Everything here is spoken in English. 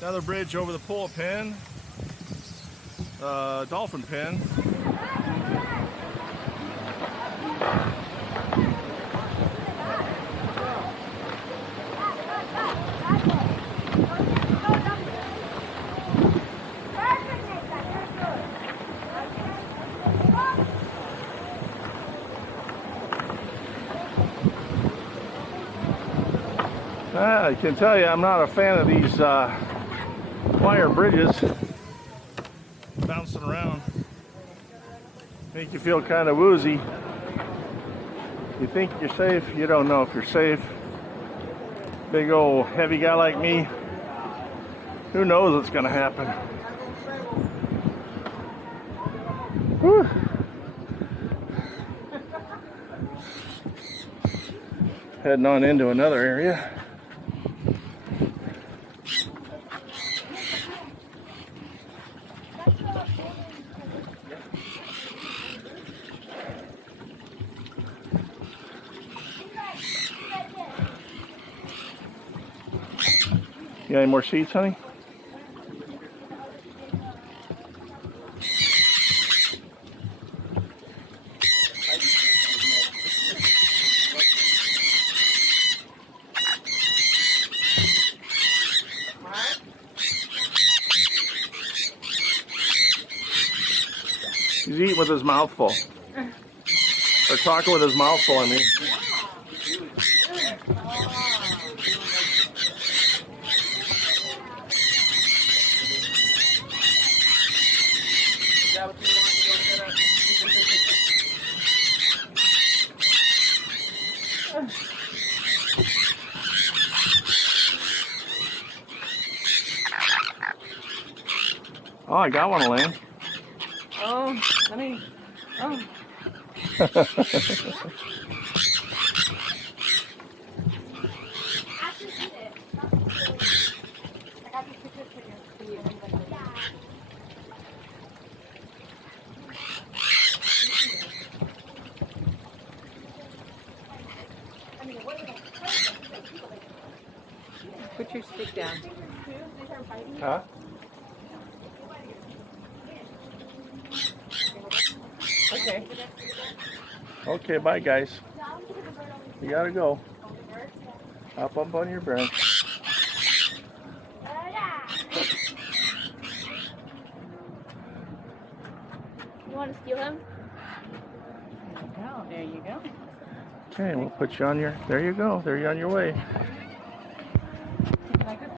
Another bridge over the pull pin, dolphin pin. I can tell you I'm not a fan of these wire bridges bouncing around. Make you feel kind of woozy. You think you're safe, you don't know if you're safe. Big old heavy guy like me, who knows what's going to happen. Whew. Heading on into another area. You got any more seats, honey? He's eating with his mouth full. Or talking with his mouth full, I mean. Oh, I got one, Elaine. Oh, honey. Oh. Put your stick down. Huh? Okay. Okay, bye guys. You gotta go. Hop up on your branch. You want to steal him? Oh, there you go. Okay, we'll put you on your, there you go. There you're on your way.